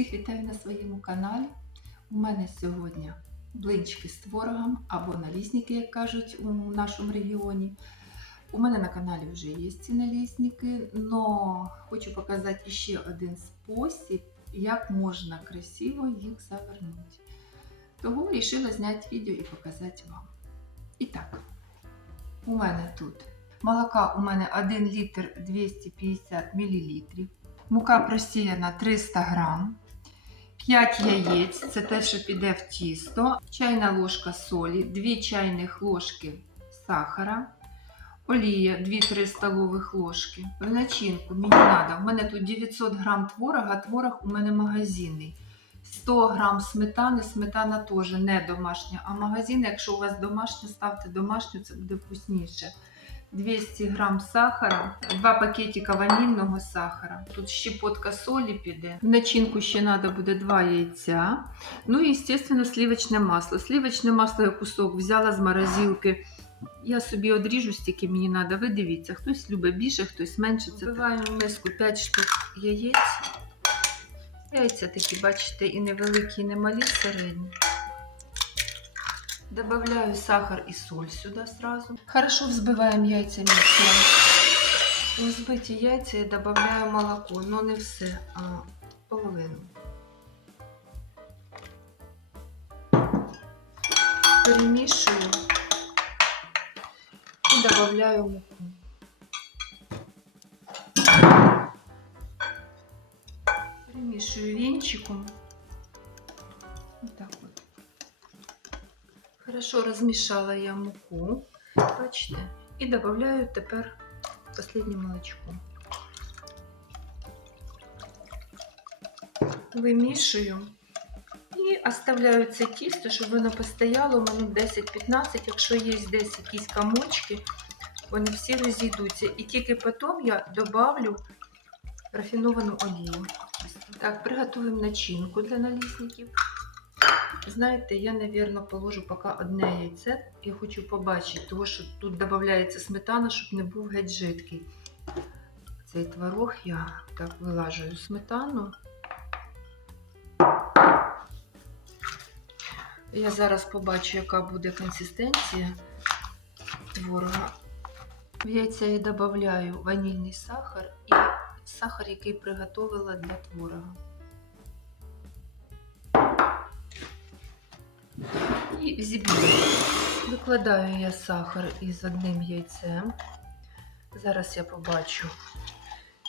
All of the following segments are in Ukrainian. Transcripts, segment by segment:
Всіх вітаю на своєму каналі. У мене сьогодні блинчики з творогом або налісники, як кажуть у нашому регіоні. У мене на каналі вже є ці налісники, але хочу показати ще один спосіб, як можна красиво їх завернути. Тому вирішила зняти відео і показати вам. І так, у мене тут молока у мене 1 літр 250 мл. Мука просіяна 300 грам, 5 яєць, це те, що піде в тісто, чайна ложка солі, 2 чайних ложки сахара, олія 2-3 столових ложки. В начинку мені треба, в мене тут 900 грам творога, творог у мене магазинний. 100 грам сметани, сметана теж не домашня, а магазин, якщо у вас домашня, ставте домашню, це буде вкусніше. 200 грам сахара, 2 пакетика ванільного сахара. Тут щепотка солі піде. В начинку ще треба буде 2 яйця. Ну і, звісно, сливочне масло. Сливочне масло я кусок взяла з морозилки. Я собі одріжу стільки мені треба. Ви дивіться, хтось любить більше, хтось менше. Вбиваємо в миску 5 штук яєць. Яйця такі, бачите, і невеликі, і немалі, середні. Добавляю сахар и соль сюда сразу. Хорошо взбиваем яйца миксером. У яйця я добавляю молоко, но не все, а половину. Перемішую і добавляю муку. Перемішую венчиком. Вот так вот. Хорошо розмішала я муку, бачите, і додаю тепер останнє молочко. Вимішую і оставляю це тісто, щоб воно постояло минут 10-15, якщо є десь якісь комочки, вони всі розійдуться. І тільки потім я добавлю рафіновану олію. Так, приготуємо начинку для налісників. Знаєте, я, мабуть, положу поки одне яйце. Я хочу побачити, тому що тут додається сметана, щоб не був геть жидкий. Цей творог я так вилажую сметану. Я зараз побачу, яка буде консистенція творога. В яйця я додаю ванільний сахар і сахар, який приготувала для творога. І зіб'ю. Викладаю я сахар із одним яйцем. Зараз я побачу.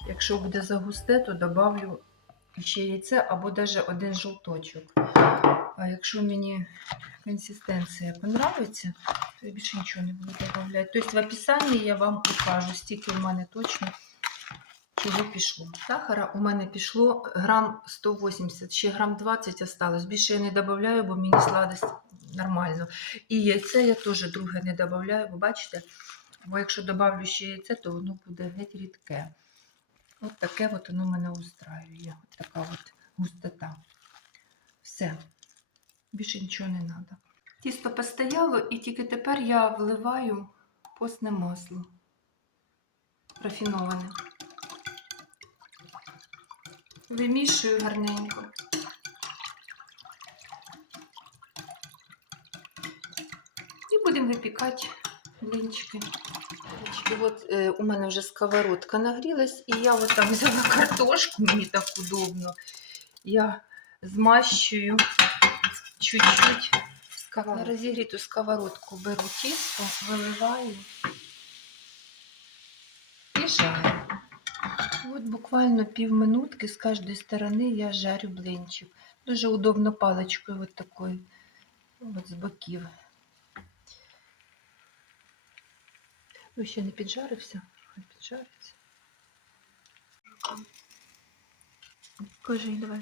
Якщо буде загусте, то додавлю ще яйце або навіть один жовточок. А якщо мені консистенція подобається, то я більше нічого не буду додавати. Тобто в описанні я вам покажу, стільки в мене точно чого пішло. Сахара у мене пішло грам 180, ще грам 20 осталось. Більше я не додаю, бо мені сладость нормально. І яйце я теж друге не додаю, бо бачите, бо якщо додавлю ще яйце, то воно буде геть рідке. От таке от воно мене устраює. От така от густота. Все. Більше нічого не треба. Тісто постояло, і тільки тепер я вливаю постне масло. Рафіноване. Вимішую гарненько. Будемо випікати блинчики. Блинчики. От е, у мене вже сковородка нагрілась, і я от там взяла картошку, мені так удобно. Я змащую чуть-чуть. На розігріту сковородку беру тісто, виливаю і жарю. От буквально півминутки з кожної сторони я жарю блинчик. Дуже удобно паличкою от такою, от з боків. Ну, ще не піджарився, хай піджариться. Кажи, давай.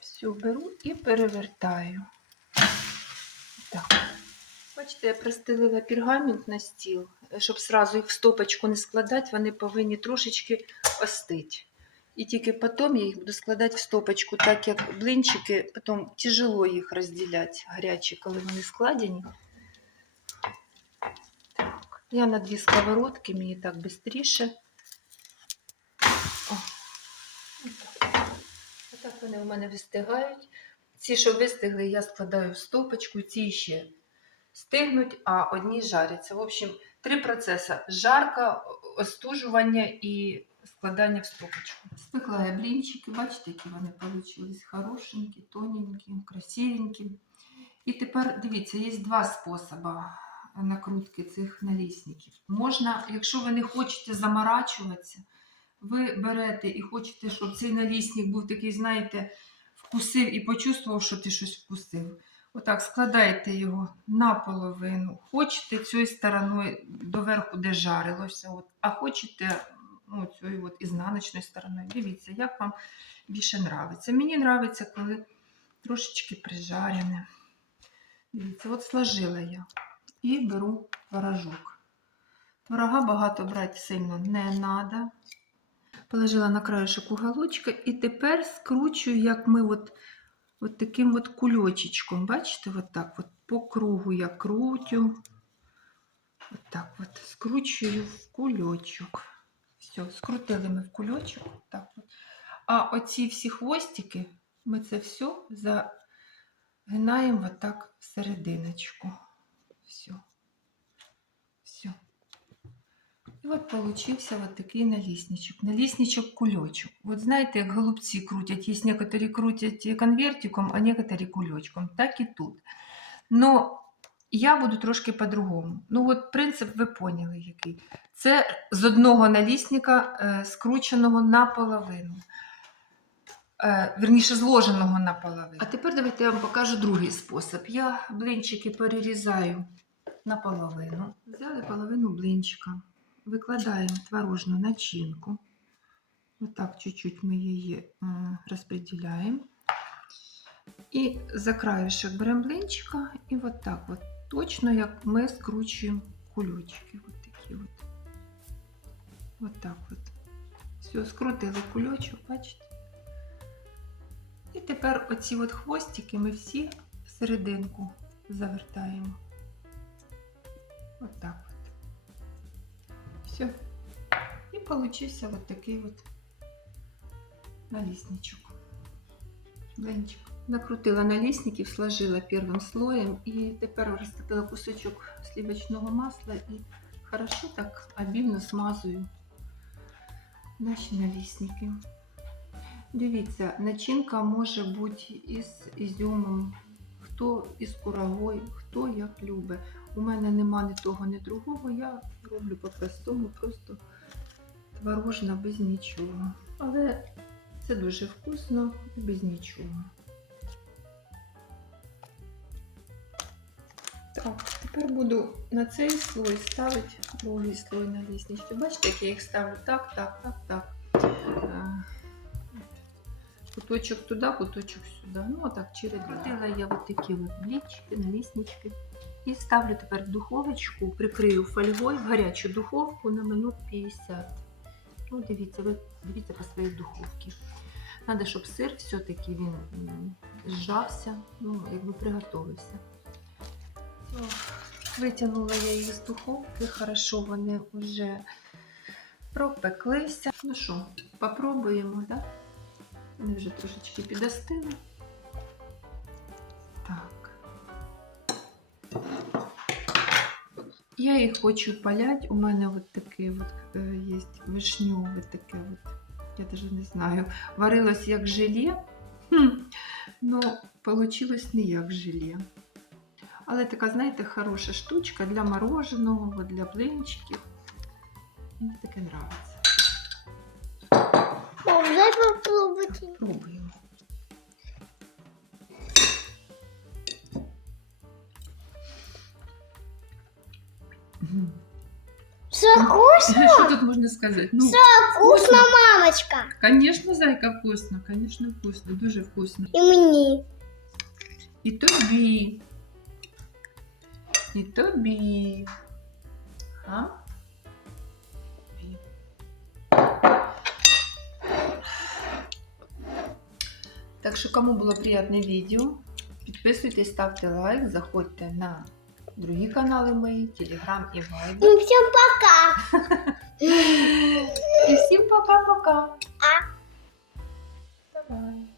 Все, беру і перевертаю. Так. Бачите, я простелила пергамент на стіл, щоб сразу їх в стопочку не складати, вони повинні трошечки остити. І тільки потім я їх буду складати в стопочку, так як блинчики, потім тяжело їх розділяти гарячі, коли вони складені. Я на дві сковородки, мені так швидше. Так вони у мене вистигають. Ці, що вистигли, я складаю в стопочку, ці ще стигнуть, а одні жаряться. В общем, три процеси: жарка, остужування і складання в стопочку. Спекла я блінчики, бачите, які вони вийшли хорошенькі, тоненькі, красивенькі. І тепер дивіться, є два способи накрутки цих налісників. Можна, якщо ви не хочете заморачуватися, ви берете і хочете, щоб цей налісник був такий, знаєте, вкусив і почувствував, що ти щось вкусив. Отак складаєте його наполовину. Хочете цією стороною доверху, де жарилося, от, а хочете ну, цією от ізнаночною стороною. Дивіться, як вам більше нравиться. Мені нравиться, коли трошечки прижарене. Дивіться, от сложила я і беру творожок. Творога багато брати сильно не треба. Положила на краєшок уголочка і тепер скручую, як ми от, от таким от кульочечком. Бачите, от так от по кругу я крутю. От так от скручую в кульочок. Все, скрутили ми в кульочок. Так от. А оці всі хвостики, ми це все загинаємо отак в серединочку. Все. Все. І от получився от такий налісничок. Налісничок кульочок. От знаєте, як голубці крутять. Є некоторі крутять конвертиком, а некоторі кульочком. Так і тут. Но я буду трошки по-другому. Ну, от принцип ви поняли, який. Це з одного налісника, е, скрученого наполовину. Е, Верніше, зложеного наполовину. А тепер давайте я вам покажу другий спосіб. Я блинчики перерізаю наполовину. Взяли половину блинчика. Викладаємо творожну начинку. Отак чуть-чуть ми її е, розподіляємо. І за краєшок беремо блинчика і от от. Точно як ми скручуємо кульочки. От такі от. От так от. Все, скрутили кульочок, бачите? І тепер оці от хвостики ми всі в серединку завертаємо. От так от. Все. І получився от такий от налісничок. Блинчик. Накрутила налісників, сложила первым слоєм і тепер розтопила кусочок сливочного масла і хорошо так обильно смазую наші налісники. Дивіться, начинка може бути із ізюмом, хто із курагою, хто як любить. У мене нема ні того, ні другого. Я роблю по-простому, просто творожна без нічого. Але це дуже вкусно і без нічого. Так, тепер буду на цей слой ставити другий слой на лісничку. Бачите, як я їх ставлю? Так, так, так, так. Куточок туди, куточок сюди. Ну, отак чередила. Крутила я от такі от блічки, наліснички. І ставлю тепер в духовочку, прикрию фольгою в гарячу духовку на минут 50. Ну, дивіться, ви дивіться по своїй духовці. Треба, щоб сир все-таки він зжався, ну, якби приготовився. Витягнула я їх з духовки, хорошо вони вже пропеклися. Ну що, попробуємо, так? Да? Вони вже трошечки підостили. Я їх хочу палять. У мене от таке от е, є вишньове таке от. Я навіть не знаю. Варилось як желе. Ну, вийшло не як желе. Але така, знаєте, хороша штучка для мороженого, для блинчиків. Мені таке подобається. Мам, дай. Пробуємо. Все вкусно? Що тут можна сказати? Ну, Вкусно, мамочка. Конечно, зайка вкусно, конечно, вкусно, дуже вкусно. І мені. І тобі. І тобі. А? Тобі. Так що, кому було приємне відео, підписуйтесь, ставте лайк, заходьте на другі канали мої, Телеграм і Вайбер. Ну, всім пока. І всім пока-пока. Давай.